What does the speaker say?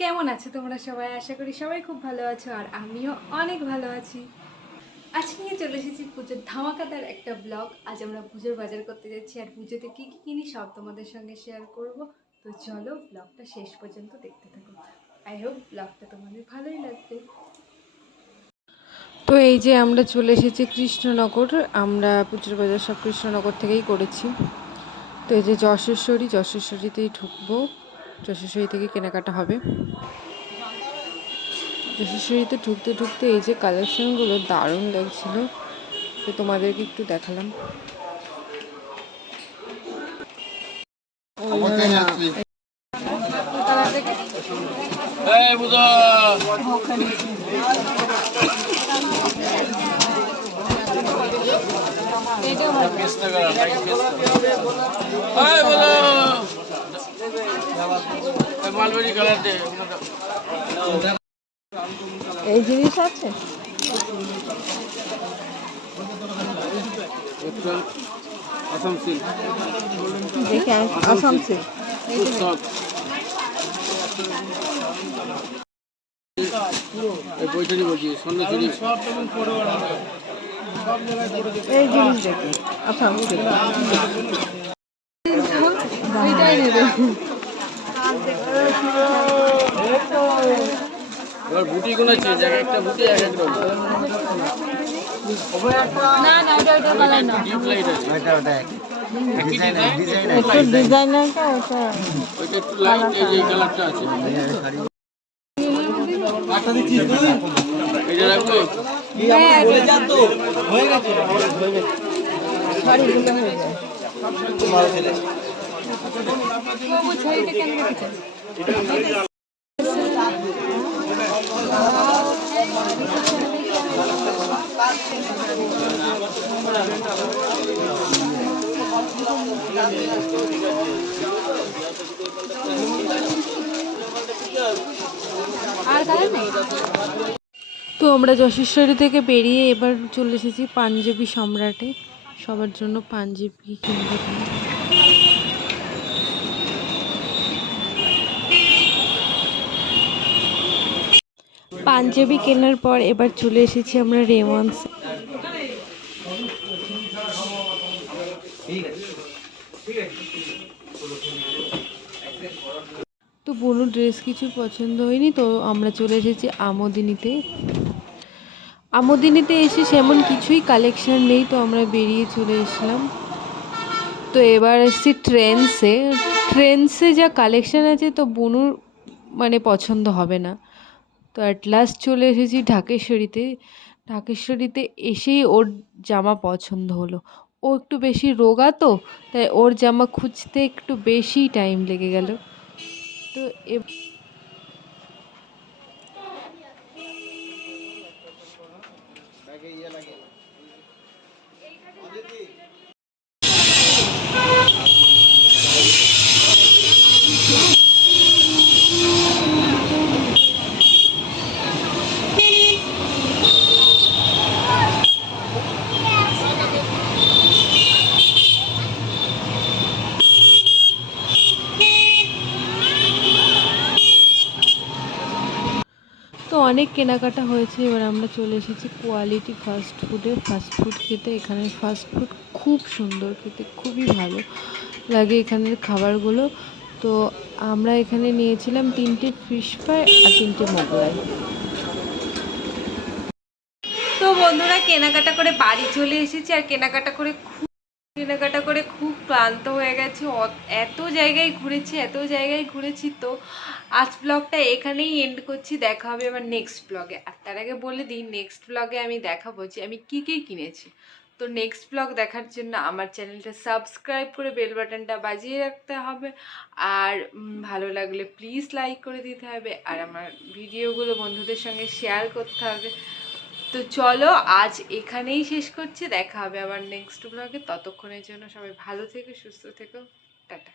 কেমন আছো তোমরা সবাই? আশা করি সবাই খুব ভালো আছো আর আমিও অনেক ভালো আছি। আজকে নিয়ে চলে এসেছি পুজোর ধামাকাদার একটা ব্লগ। আজ আমরা পুজোর বাজার করতে যাচ্ছি আর পুজোতে কী কী কিনি সব তোমাদের সঙ্গে শেয়ার করব। তো চলো ব্লগটা শেষ পর্যন্ত দেখতে থাকো। আই হোপ ব্লগটা তোমাদের ভালোই লাগবে। তো এই যে আমরা চলে এসেছি কৃষ্ণনগর। আমরা পুজোর বাজার সব কৃষ্ণনগর থেকেই করেছি। তো এই যে যশেশ্বরীতেই ঢুকবো। যশেশ্বরী থেকে কেনাকাটা হবে। যশেশ্বরীতে ঢুকতে ঢুকতে এই যে কালেকশনগুলো দারুণ লাগছিল, তো তোমাদেরকে একটু দেখালাম। এই জিনিস আছে আসাম সিল্ক, দেখে আসাম সিল্ক এই বইটারই বলছি সন্ন্যাসী এই জিনিস দেখি আসাম সিল্ক এইটাই নেবে। এবার বুটিগুলো আছে, জায়গা একটা বুটি এক এক রকম। না না ওটা কালার না, ডিপ লাইট আছে, ডিজাইনারটা ওটা ওইটা একটু লাইট, এই কালারটা আছে। এটা রাখবো হয়ে গেছে শাড়িগুলো হয়ে যায়। তো আমরা যশেশ্বরী থেকে বেরিয়ে এবার চলে এসেছি পাঞ্জাবি সম্রাটে সবার জন্য পাঞ্জাবি কিনতে। পাঞ্জাবি কেনার পর এবার চলে এসেছি আমরা রেওয়ান্স। তো বনু ড্রেস কিছু পছন্দ হয়নি, তো আমরা চলে এসেছি আমোদিনীতে। আমোদিনীতে এসে সেমন কিছুই কালেকশন নেই, তো আমরা বেরিয়ে চলে এসলাম। তো এবার এসেছি ট্রেন্ডসে যা কালেকশন আছে তো বনুর মানে পছন্দ হবে না। তো অ্যাট লাস্ট চলে এসেছি ঢাকেশ্বরীতে এসেই ওর জামা পছন্দ হলো। ও একটু বেশি রোগা, তো তাই ওর জামা খুঁজতে একটু বেশি টাইম লেগে গেল। তো তো অনেক কেনাকাটা হয়েছে। এবার আমরা চলে এসেছি কোয়ালিটি ফাস্টফুড খেতে। এখানের ফাস্টফুড খুব সুন্দর, খেতে খুবই ভালো লাগে এখানের খাবারগুলো। তো আমরা এখানে নিয়েছিলাম 3টে ফিশ ফ্রাই আর 3টে মোগলাই। তো বন্ধুরা কেনাকাটা করে বাড়ি চলে এসেছি আর কেনাকাটা করে খুব ক্লান্ত হয়ে গেছি। এত জায়গায় ঘুরেছি। তো আজ ব্লগটা এখানেই এন্ড করছি। দেখা হবে আমার নেক্সট ব্লগে। আর তার আগে বলে দিই, নেক্সট ব্লগে আমি দেখাবো যে আমি কী কিনেছি। তো নেক্সট ব্লগ দেখার জন্য আমার চ্যানেলটা সাবস্ক্রাইব করে বেল বাটনটা বাজিয়ে রাখতে হবে। আর ভালো লাগলে প্লিজ লাইক করে দিতে হবে। আর আমার ভিডিওগুলো বন্ধুদের সঙ্গে শেয়ার করতে হবে। তো চলো আজ এখানেই শেষ করছি। দেখা হবে আবার নেক্সট ব্লগে। ততক্ষণের জন্য সবাই ভালো থেকো, সুস্থ থেকো, টাটা।